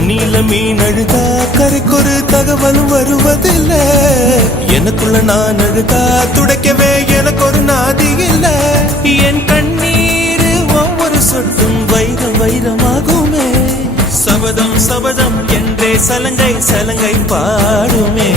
தண்ணியில மீன் அழுதா கரைக்கொரு தகவலும் வருவதில்ல. எனக்குள்ள நான் அழுதா துடைக்கவே எனக்கு ஒரு நாதி இல்ல. என் கண்ணீர் ஒவ்வொரு சொட்டும் வைரம் வைரமாகுமே. சபதம் சபதம் என்றே சலங்கை சலங்கை பாடுமே.